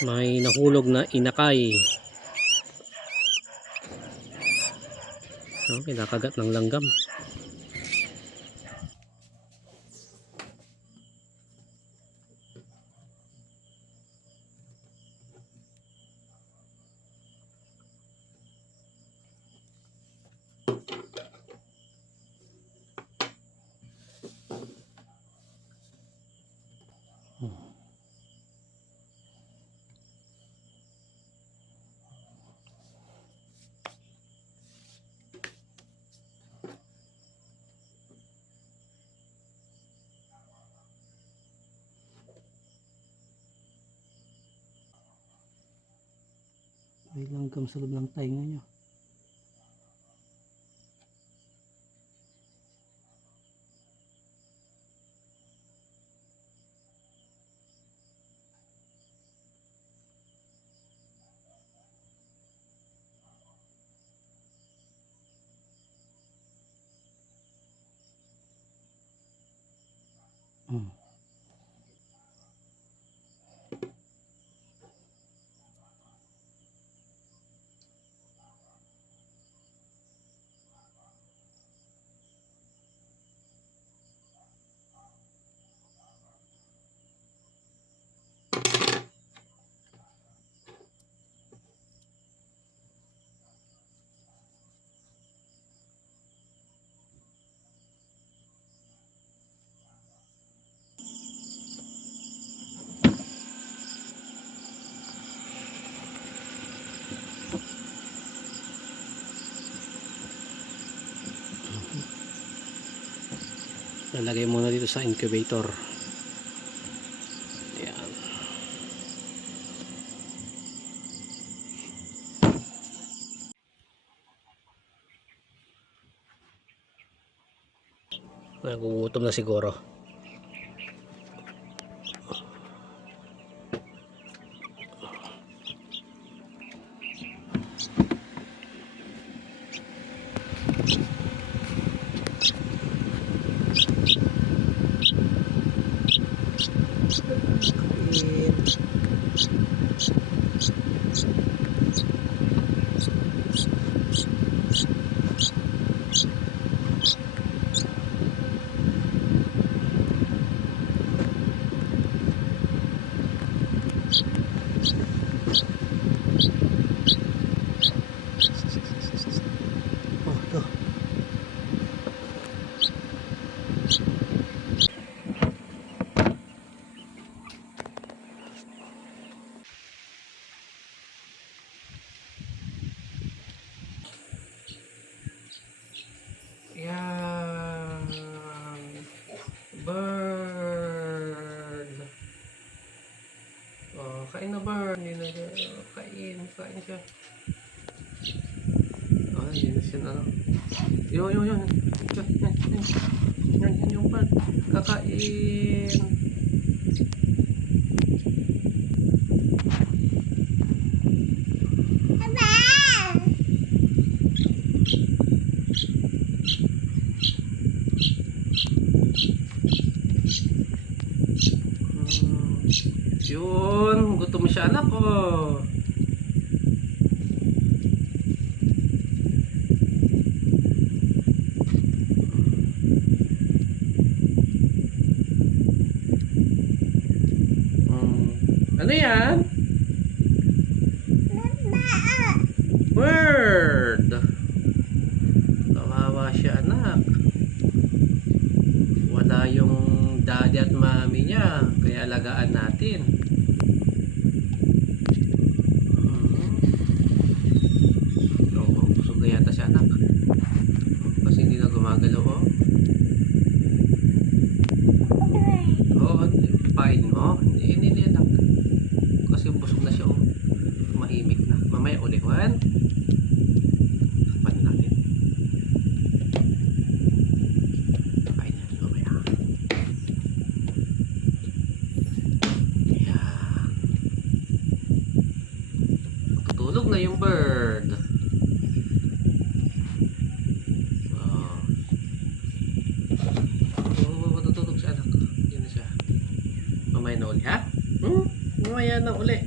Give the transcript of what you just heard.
May nahulog na inakay. Kinakagat ng langgam. May langgam sa loob ng tainga niya. Lalagay muna dito sa incubator. Ayan. Nagugutom na siguro. Yan. Bird. Oh, kain na bird. Hindi na siya. Kain siya. Oh, yun na siya na. Yun. Yan yung bird. Kakain. Yun, gutom siya anak ko. Ano yan? Bird. Kawawa siya anak. Wala yung daddy at mami niya, kaya alagaan natin. Busog na yata siya anak kasi hindi na gumagalaw. Pain mo? Hindi anak kasi busog na siya. Mahimik na. Mamaya uliwan pan natin. Pain na mamaya. Tulog na yung bird. Tutulog siya anak. Yun na siya. Mamaya na uli ha? Mamaya na uli.